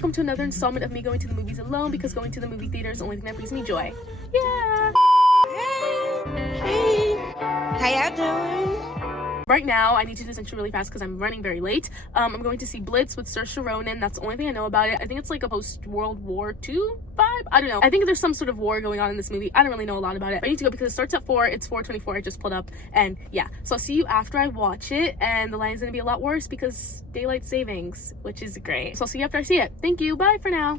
welcome to another installment of me going to the movies alone, because going to the movie theater is the only thing that brings me joy. Yeah! Hey! How y'all doing? Right now, I need to do this intro really fast because I'm running very late. I'm going to see Blitz with Saoirse Ronan. That's the only thing I know about it. I think it's like a post-World War II vibe. I don't know. I think there's some sort of war going on in this movie. I don't really know a lot about it. But I need to go because it starts at 4. It's 4:24. I just pulled up. And yeah. So I'll see you after I watch it. And the line's going to be a lot worse because daylight savings, which is great. So I'll see you after I see it. Thank you. Bye for now.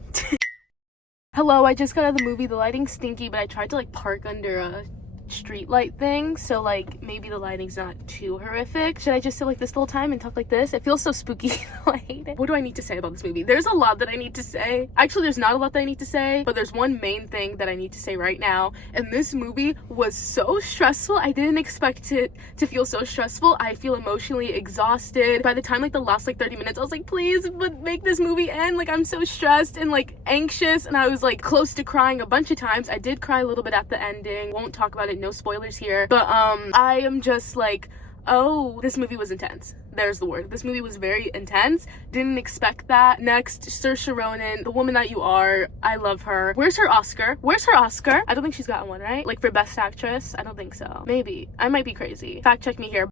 Hello, I just got out of the movie. The lighting's stinky, but I tried to like park under a street light thing, so like maybe the lighting's not too horrific. Should I just sit like this the whole time and talk like this? It feels so spooky. I hate it. What do I need to say about this movie? There's a lot that I need to say. Actually, there's not a lot that I need to say, but there's one main thing that I need to say right now. And this movie was so stressful. I didn't expect it to feel so stressful. I feel emotionally exhausted. By the time like the last like 30 minutes, I was like, please, but make this movie end. Like, I'm so stressed and like anxious, and I was like close to crying a bunch of times. I did cry a little bit at the ending. Won't talk about it. No spoilers here, but I am just like, oh, this movie was intense. There's the word. This movie was very intense. Didn't expect that. Next, Saoirse Ronan, the woman that you are. I love her. Where's her Oscar? Where's her Oscar? I don't think she's gotten one, right? Like for Best Actress? I don't think so. Maybe. I might be crazy. Fact check me here.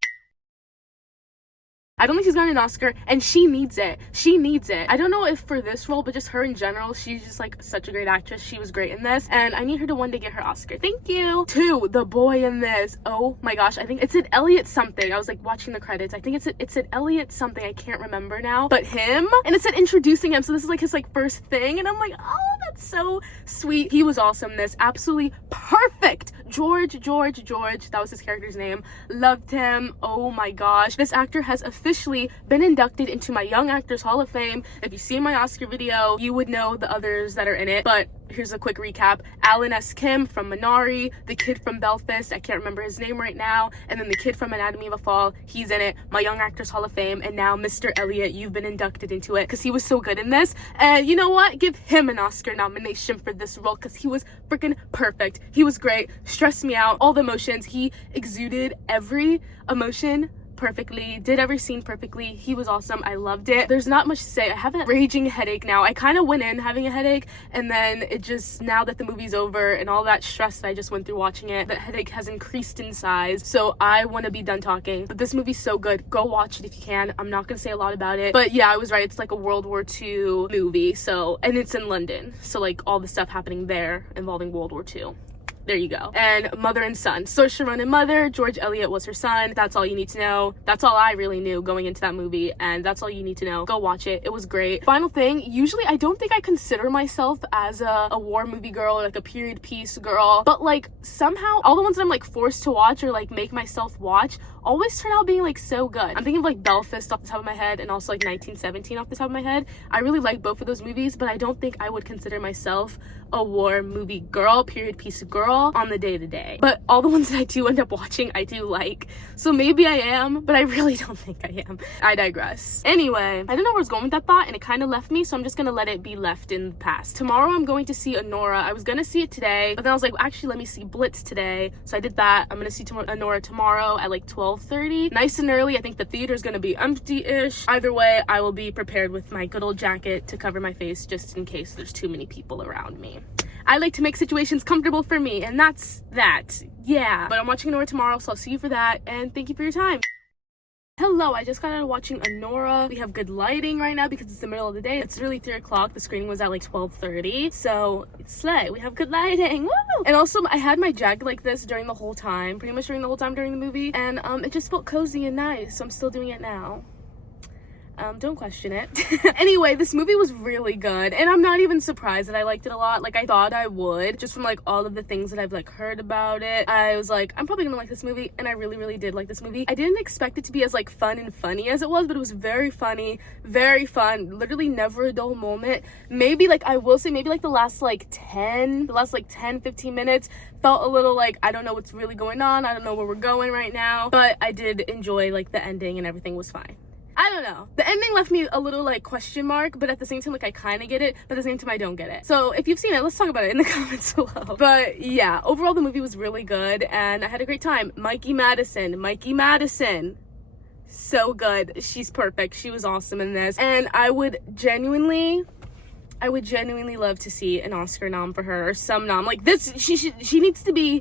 I don't think she's gotten an Oscar, and she needs it. She needs it. I don't know if for this role, but just her in general, she's just like such a great actress. She was great in this, and I need her to one day get her Oscar. Thank you. 2, the boy in this. Oh my gosh, I think it said Elliot something. I was like watching the credits. I think it said Elliot something. I can't remember now, but him, and it said introducing him. So this is like his like first thing, and I'm like, oh, that's so sweet. He was awesome in this. Absolutely perfect. George, that was his character's name. Loved him. Oh my gosh. This actor has officially been inducted into my Young Actors Hall of Fame. If you see my Oscar video, you would know the others that are in it, but here's a quick recap. Alan S. Kim from Minari, the kid from Belfast, I can't remember his name right now, and then the kid from Anatomy of a Fall, he's in it. My Young Actors Hall of Fame, and now Mr. Elliot, you've been inducted into it because he was so good in this. And you know what? Give him an Oscar nomination for this role because he was freaking perfect. He was great. Stressed me out. All the emotions. He exuded every emotion perfectly, did every scene perfectly. He was awesome. I loved it. There's not much to say. I have a raging headache now. I kind of went in having a headache, and then it just, now that the movie's over and all that stress that I just went through watching it, the headache has increased in size, so I want to be done talking. But this movie's so good. Go watch it if you can. I'm not gonna say a lot about it, but yeah, I was right. It's like a World War II movie, so, and it's in London, so like all the stuff happening there involving World War II. There you go. And mother and son. Saoirse Ronan mother, George Eliot was her son. That's all you need to know. That's all I really knew going into that movie, and that's all you need to know. Go watch it. It was great. Final thing, usually I don't think I consider myself as a war movie girl or like a period piece girl, but like somehow all the ones that I'm like forced to watch or like make myself watch always turn out being like so good. I'm thinking of like Belfast off the top of my head, and also like 1917 off the top of my head. I really like both of those movies, but I don't think I would consider myself a war movie girl, period piece girl on the day-to-day. But all the ones that I do end up watching, I do like. So maybe I am, but I really don't think I am. I digress. Anyway, I don't know where I was going with that thought, and it kind of left me, so I'm just gonna let it be left in the past. Tomorrow I'm going to see Anora. I was gonna see it today, but then I was like, actually, let me see Blitz today. So I did that. I'm gonna see Anora tomorrow at like 12:30. Nice and early. I think the theater's gonna be empty-ish. Either way, I will be prepared with my good old jacket to cover my face just in case there's too many people around me. I like to make situations comfortable for me, and that's that. Yeah. But I'm watching Anora tomorrow, so I'll see you for that, and thank you for your time. Hello, I just got out of watching Anora. We have good lighting right now because it's the middle of the day. It's really 3 o'clock. The screening was at like 12:30, so it's slay. We have good lighting. Woo! And also, I had my jacket like this during the whole time, pretty much during the whole time during the movie, and it just felt cozy and nice, so I'm still doing it now. Don't question it. Anyway, this movie was really good, and I'm not even surprised that I liked it a lot. Like, I thought I would, just from like all of the things that I've like heard about it. I was like, I'm probably gonna like this movie, and I really did like this movie. I didn't expect it to be as like fun and funny as it was, but it was very funny, very fun, literally never a dull moment. Maybe like, I will say, maybe like the last 10-15 minutes felt a little like, I don't know what's really going on, I don't know where we're going right now, but I did enjoy like the ending, and everything was fine. I don't know. The ending left me a little like question mark, but at the same time, like I kind of get it, but at the same time I don't get it. So if you've seen it, let's talk about it in the comments below. But yeah, overall the movie was really good, and I had a great time. Mikey Madison. So good. She's perfect. She was awesome in this. And I would genuinely I would genuinely love to see an Oscar nom for her, or some nom like this. She needs to be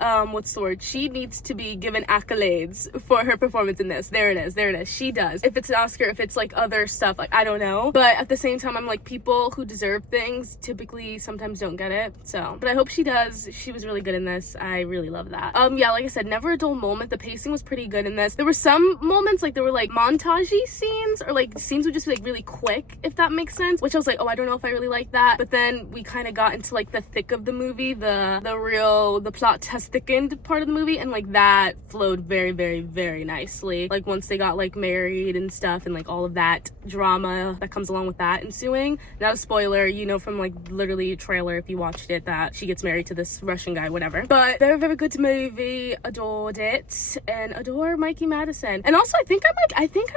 what's the word, she needs to be given accolades for her performance in this. There it is, she does. If it's an Oscar, if it's like other stuff, like I don't know, but at the same time I'm like, people who deserve things typically sometimes don't get it. So but I hope she does. She was really good in this. I really love that. Yeah, like I said, never a dull moment. The pacing was pretty good in this. There were some moments like there were like montagey scenes, or like scenes would just be like really quick, if that makes sense, which I was like, oh, I don't know if I really like that. But then we kind of got into like the thick of the movie, the plot has thickened part of the movie, and like that flowed very, very, very nicely. Like once they got like married and stuff, and like all of that drama that comes along with that ensuing. Not a spoiler, you know, from like literally a trailer if you watched it, that she gets married to this Russian guy, whatever. But very, very good movie. Adored it, and adore Mikey Madison. And also I think I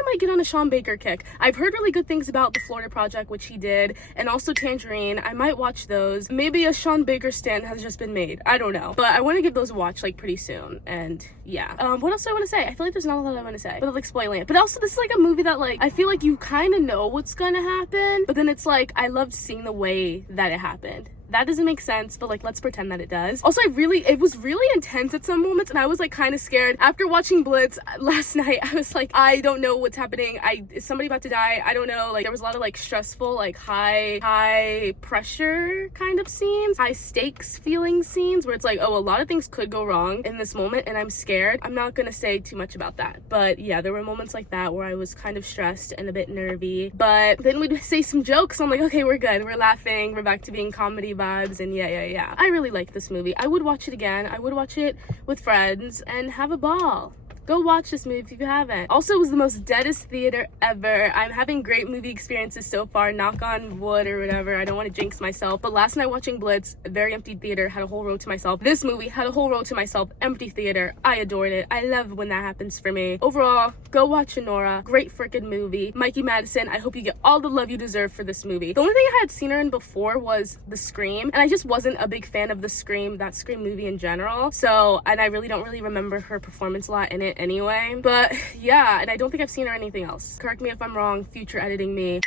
might get on a Sean Baker kick. I've heard really good things about the Florida Project, which he did, and also Tangerine. I might watch those. Maybe a Sean Baker stand has just been made, I don't know, but I want to give those a watch like pretty soon. And yeah, what else do I want to say? I feel like there's not a lot I want to say without like spoiling it. But also this is like a movie that like I feel like you kind of know what's gonna happen, but then it's like I loved seeing the way that it happened. That doesn't make sense, but like let's pretend that it does. Also, it was really intense at some moments, and I was like kind of scared. After watching Blitz last night, I was like, I don't know what's happening. Is somebody about to die? I don't know. Like there was a lot of like stressful, like high pressure kind of scenes, high stakes feeling scenes where it's like, oh, a lot of things could go wrong in this moment, and I'm scared. I'm not gonna say too much about that, but yeah, there were moments like that where I was kind of stressed and a bit nervy. But then we'd say some jokes, so I'm like, okay, we're good. We're laughing. We're back to being comedy vibes, and yeah. I really like this movie. I would watch it again. I would watch it with friends and have a ball. Go watch this movie if you haven't. Also, it was the most deadest theater ever. I'm having great movie experiences so far, knock on wood or whatever. I don't want to jinx myself, but last night watching Blitz, a very empty theater, had a whole row to myself. This movie had a whole row to myself, empty theater. I adored it. I love when that happens for me. Overall, go watch Anora. Great freaking movie. Mikey Madison, I hope you get all the love you deserve for this movie. The only thing I had seen her in before was The Scream, and I just wasn't a big fan of that Scream movie in general. So, and I really don't remember her performance a lot in it anyway. But yeah, and I don't think I've seen her anything else. Correct me if I'm wrong, future editing me.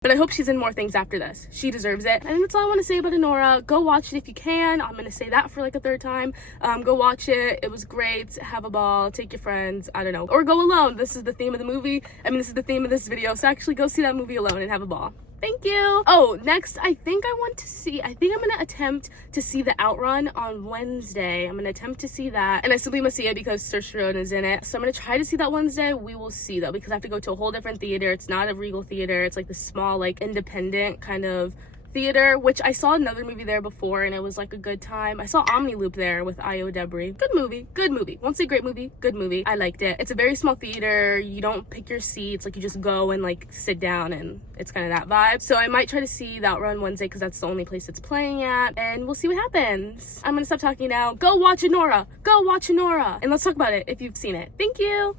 But I hope she's in more things after this. She deserves it. And that's all I want to say about Anora. Go watch it if you can. I'm going to say that for like a third time. Go watch it. It was great. Have a ball. Take your friends. I don't know. Or go alone. This is the theme of the movie. This is the theme of this video. So actually go see that movie alone and have a ball. Thank you. Oh, next, I think I'm going to attempt to see the Outrun on Wednesday. I'm going to attempt to see that. And I simply must see it because Searchlight is in it. So I'm going to try to see that Wednesday. We will see though, because I have to go to a whole different theater. It's not a Regal theater. It's like the small, like independent kind of theater, which I saw another movie there before and it was like a good time. I saw Omni Loop there with Io Debris. Good movie. Won't say great movie, good movie. I liked it. It's a very small theater. You don't pick your seats, like you just go and like sit down, and it's kind of that vibe. So I might try to see that Outrun Wednesday because that's the only place it's playing at, and we'll see what happens. I'm gonna stop talking now. Go watch Anora. And let's talk about it if you've seen it. Thank you.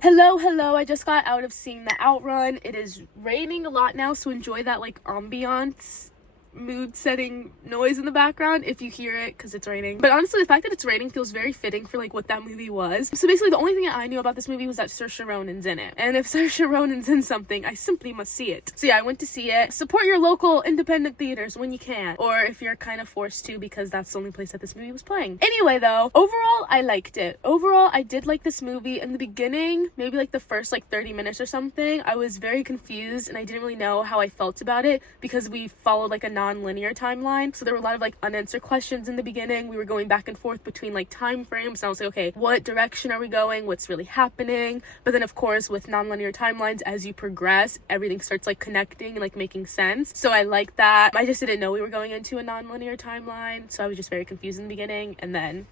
Hello, I just got out of seeing the Outrun. It is raining a lot now, so enjoy that like ambiance mood setting noise in the background if you hear it because it's raining. But honestly, the fact that it's raining feels very fitting for like what that movie was. So basically the only thing that I knew about this movie was that Saoirse Ronan's in it, and if Saoirse Ronan's in something, I simply must see it. So yeah, I went to see it. Support your local independent theaters when you can, or if you're kind of forced to, because that's the only place that this movie was playing. Anyway though, overall I liked it. Overall I did like this movie. In the beginning, maybe like the first like 30 minutes or something, I was very confused and I didn't really know how I felt about it because we followed like a non-linear timeline, so there were a lot of like unanswered questions in the beginning. We were going back and forth between like time frames, and I was like, okay, what direction are we going, what's really happening? But then of course with non-linear timelines, as you progress, everything starts like connecting and like making sense. So I like that. I just didn't know we were going into a non-linear timeline, so I was just very confused in the beginning, and then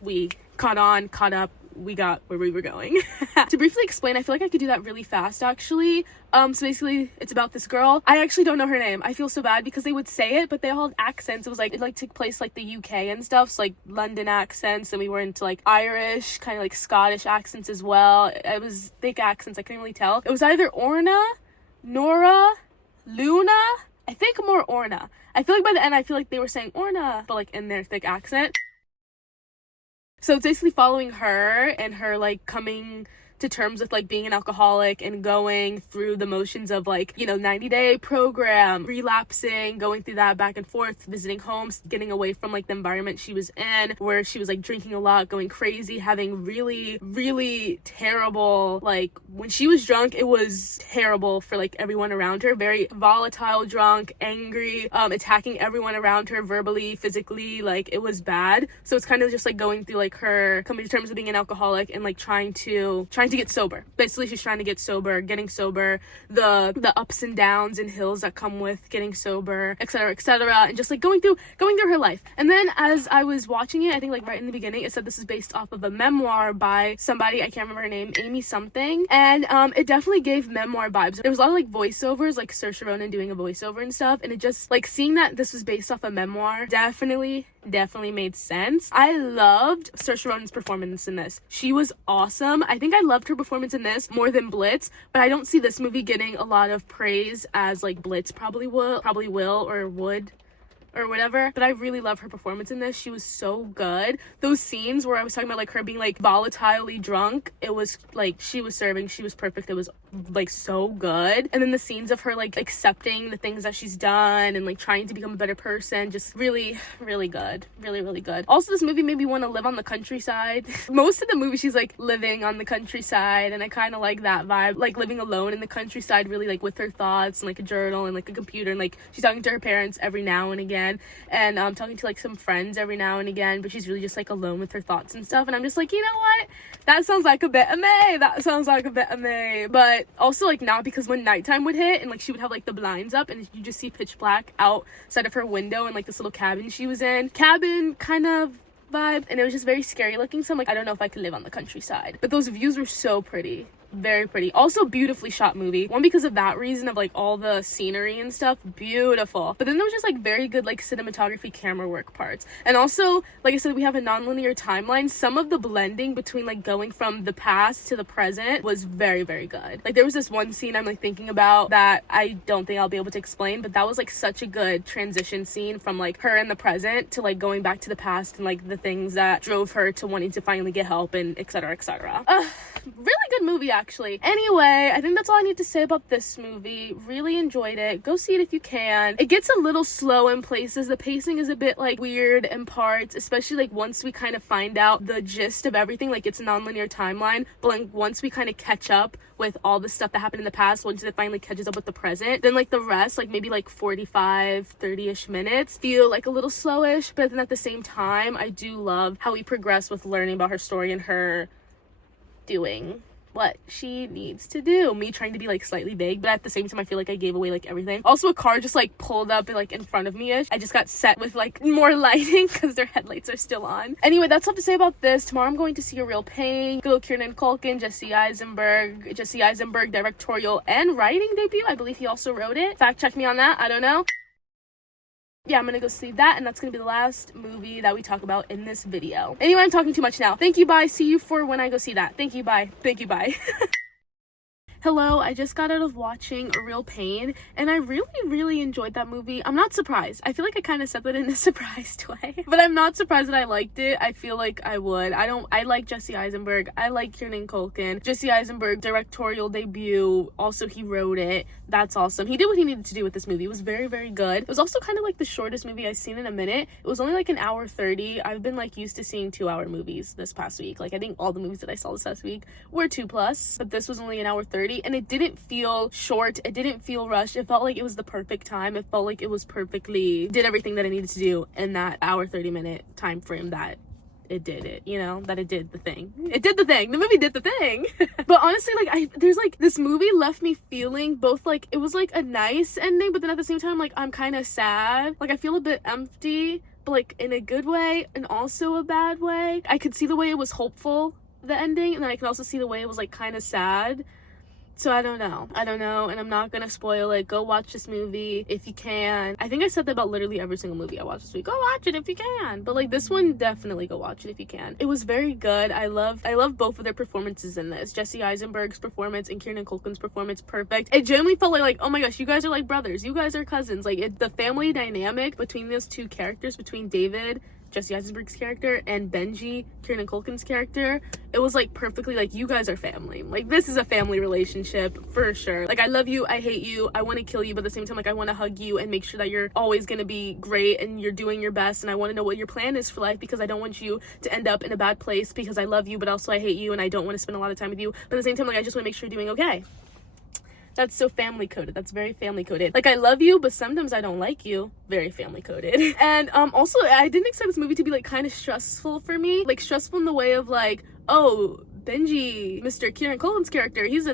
we caught up, we got where we were going. To briefly explain, I feel like I could do that really fast actually. So basically it's about this girl. I actually don't know her name. I feel so bad because they would say it, but they all had accents. It was like, it like took place like the UK and stuff, so like London accents, and we were into like Irish, kind of like Scottish accents as well. It was thick accents, I couldn't really tell. It was either Orna, Nora, Luna, I think more Orna. I feel like by the end I feel like they were saying Orna, but like in their thick accent. So it's basically following her and her like coming to terms with like being an alcoholic and going through the motions of like, you know, 90-day program, relapsing, going through that back and forth, visiting homes, getting away from like the environment she was in, where she was like drinking a lot, going crazy, having really, really terrible, like when she was drunk, it was terrible for like everyone around her. Very volatile, drunk, angry, attacking everyone around her verbally, physically, like it was bad. So it's kind of just like going through like her coming to terms with being an alcoholic and like trying to get sober. Basically, she's trying to get sober, getting sober, the ups and downs and hills that come with getting sober, etc., and just like going through her life. And then as I was watching it, I think like right in the beginning, it said this is based off of a memoir by somebody, I can't remember her name, Amy something, and it definitely gave memoir vibes. There was a lot of like voiceovers, like Saoirse Ronan doing a voiceover and stuff, and it just like seeing that this was based off a memoir definitely made sense. I loved Saoirse Ronan's performance in this. She was awesome. I think I loved her performance in this more than Blitz, but I don't see this movie getting a lot of praise as like Blitz probably will or would or whatever, but I really love her performance in this. She was so good. Those scenes where I was talking about like her being like volatilely drunk, it was like she was serving, she was perfect. It was like so good. And then the scenes of her like accepting the things that she's done and like trying to become a better person, just really, really good. Really, really good. Also, this movie made me want to live on the countryside. Most of the movie she's like living on the countryside, and I kind of like that vibe, like living alone in the countryside, really like with her thoughts and like a journal and like a computer, and like she's talking to her parents every now and again, and talking to like some friends every now and again, but she's really just like alone with her thoughts and stuff. And I'm just like, you know what, that sounds like a bit of me. But also like not, because when nighttime would hit and like she would have like the blinds up and you just see pitch black outside of her window and like this little cabin she was in, cabin kind of vibe, and it was just very scary looking. So I'm like, I don't know if I could live on the countryside. But those views were so pretty. Very pretty. Also beautifully shot movie. One, because of that reason of like all the scenery and stuff, beautiful. But then there was just like very good like cinematography, camera work parts. And also, like I said, we have a non-linear timeline. Some of the blending between like going from the past to the present was very, very good. Like there was this one scene I'm like thinking about that I don't think I'll be able to explain, but that was like such a good transition scene from like her in the present to like going back to the past and like the things that drove her to wanting to finally get help and etc. Really good movie, actually. Anyway, I think that's all I need to say about this movie. Really enjoyed it. Go see it if you can. It gets a little slow in places. The pacing is a bit like weird in parts, especially like once we kind of find out the gist of everything. Like it's a non-linear timeline, but like once we kind of catch up with all the stuff that happened in the past, once it finally catches up with the present, then like the rest, like maybe like 45 30-ish minutes feel like a little slowish. But then at the same time, I do love how we progress with learning about her story and her doing what she needs to do. Me trying to be like slightly vague, but at the same time I feel like I gave away like everything. Also, a car just like pulled up like in front of me-ish. I just got set with like more lighting because their headlights are still on. Anyway, that's all to say about this. Tomorrow I'm going to see A Real Pain. Good old Kieran Culkin, Jesse Eisenberg directorial and writing debut. I believe he also wrote it. Fact check me on that, I don't know. Yeah, I'm gonna go see that, and that's gonna be the last movie that we talk about in this video. Anyway, I'm talking too much now. Thank you, bye. See you for when I go see that. Thank you, bye. Thank you, bye. Hello, I just got out of watching A Real Pain, and I really enjoyed that movie. I'm not surprised. I feel like I kind of said that in a surprised way, but I'm not surprised that I liked it. I feel like I would. I like Jesse Eisenberg. I like Kieran Culkin. Jesse Eisenberg directorial debut. Also, he wrote it. That's awesome. He did what he needed to do with this movie. It was very good. It was also kind of like the shortest movie I've seen in a minute. It was only like an hour 30. I've been like used to seeing 2-hour movies this past week. Like I think all the movies that I saw this past week were 2+, but this was only an hour 30, and it didn't feel short. It didn't feel rushed. It felt like it was the perfect time. It felt like it was perfectly did everything that I needed to do in that hour 30-minute time frame that it did it, you know, that it did the thing. It did the thing. The movie did the thing. But honestly, like there's like this movie left me feeling both like it was like a nice ending, but then at the same time like I'm kind of sad. Like I feel a bit empty, but like in a good way and also a bad way. I could see the way it was hopeful, the ending, and then I could also see the way it was like kind of sad. So I don't know, and I'm not gonna spoil it. Go watch this movie if you can. I think I said that about literally every single movie I watched this week. Go watch it if you can. But like this one, definitely go watch it if you can. It was very good. I love both of their performances in this. Jesse Eisenberg's performance and Kieran Culkin's performance, perfect. It genuinely felt like oh my gosh, you guys are like brothers. You guys are cousins. Like the family dynamic between those two characters, between David, Jesse Eisenberg's character, and Benji, Kieran Culkin's character, it was like perfectly like, you guys are family. Like, this is a family relationship for sure. Like, I love you, I hate you, I want to kill you, but at the same time, like, I want to hug you and make sure that you're always going to be great and you're doing your best, and I want to know what your plan is for life, because I don't want you to end up in a bad place, because I love you, but also I hate you, and I don't want to spend a lot of time with you, but at the same time, like, I just want to make sure you're doing okay. That's so family coded. That's very family coded. Like, I love you, but sometimes I don't like you. Very family coded. And also, I didn't expect this movie to be like kind of stressful for me. Like, stressful in the way of like, oh, Benji, Mr. Kieran Culkin's character, he's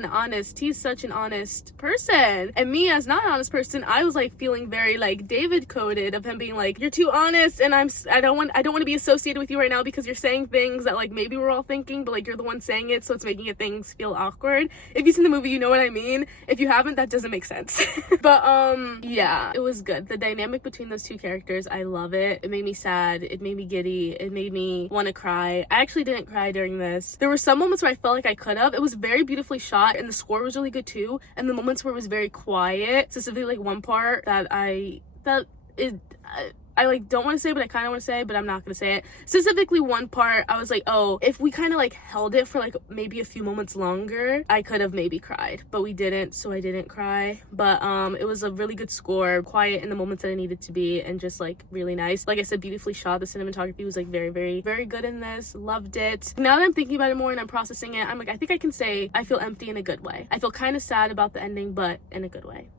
such an honest person. And me, as not an honest person, I was like feeling very like David coded, of him being like, you're too honest, and I don't want to be associated with you right now, because you're saying things that like maybe we're all thinking, but like you're the one saying it, so it's making things feel awkward. If you've seen the movie, you know what I mean. If you haven't, that doesn't make sense. But yeah, it was good. The dynamic between those two characters, I love it. It made me sad, it made me giddy, it made me want to cry. I actually didn't cry during this. There were some moments where I felt like I could have. It was very beautifully shot, and the score was really good too, and the moments where it was very quiet, specifically like one part that I like don't want to say, but I kind of want to say, but I'm not gonna say it. Specifically one part, I was like, oh, if we kind of like held it for like maybe a few moments longer, I could have maybe cried, but we didn't, so I didn't cry. But it was a really good score, quiet in the moments that it needed to be, and just like really nice. Like I said, beautifully shot. The cinematography was like very, very, very good in this. Loved it. Now that I'm thinking about it more and I'm processing it, I'm like, I think I can say I feel empty in a good way. I feel kind of sad about the ending, but in a good way.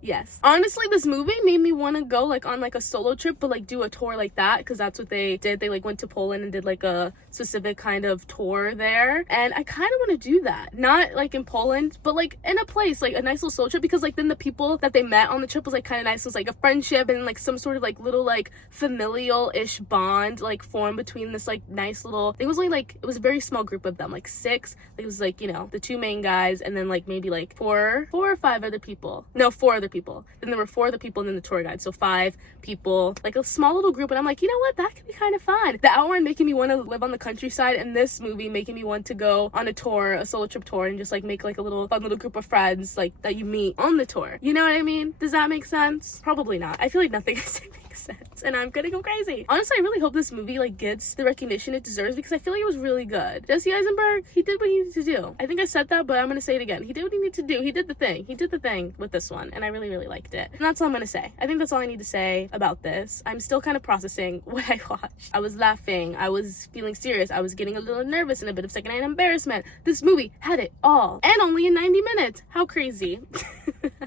Yes. Honestly, this movie made me want to go like on like a solo trip, but like do a tour like that, because that's what they did. They like went to Poland and did like a specific kind of tour there, and I kind of want to do that. Not like in Poland, but like in a place, like a nice little solo trip, because like then the people that they met on the trip was like kind of nice. It was like a friendship and like some sort of like little like familial-ish bond like formed between this like nice little, it was only like, it was a very small group of them, like 6. It was like, you know, the 2 main guys, and then like maybe like 4 or 5 other people. No, 4 other people. Then there were 4 other people, and then the tour guide, so 5 people, like a small little group. And I'm like, you know what, that could be kind of fun. The outrun making me want to live on the countryside, and this movie making me want to go on a tour, a solo trip tour, and just like make like a little fun little group of friends like that you meet on the tour. You know what I mean? Does that make sense? Probably not. I feel like nothing I say makes sense, and I'm gonna go crazy. Honestly, I really hope this movie like gets the recognition it deserves, because I feel like it was really good. Jesse Eisenberg, he did what he needed to do. I think I said that, but I'm gonna say it again. He did what he needed to do. He did the thing. He did the thing with this one, and I really, really liked it. And that's all I'm gonna say. I think that's all I need to say about this. I'm still kind of processing what I watched. I was laughing, I was feeling serious, I was getting a little nervous, and a bit of secondhand embarrassment. This movie had it all, and only in 90 minutes. How crazy.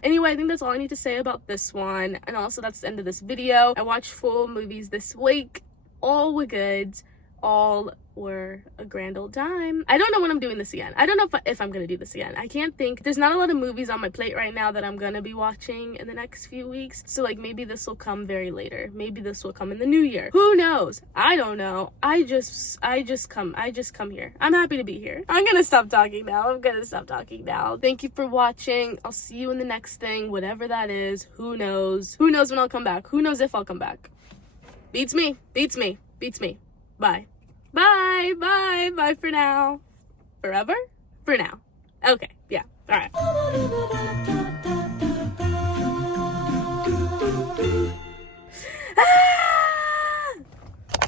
Anyway, I think that's all I need to say about this one, and also that's the end of this video. I watched 4 movies this week. All were good. All were a grand old time. I don't know when I'm doing this again. I don't know if I'm gonna do this again. I can't think. There's not a lot of movies on my plate right now that I'm gonna be watching in the next few weeks. So like maybe this will come very later. Maybe this will come in the new year. Who knows? I don't know. I just come here. I'm happy to be here. I'm gonna stop talking now. Thank you for watching. I'll see you in the next thing, whatever that is. Who knows? Who knows when I'll come back? Who knows if I'll come back? Beats me. Bye. Bye for now. Forever? For now. Okay, yeah, all right.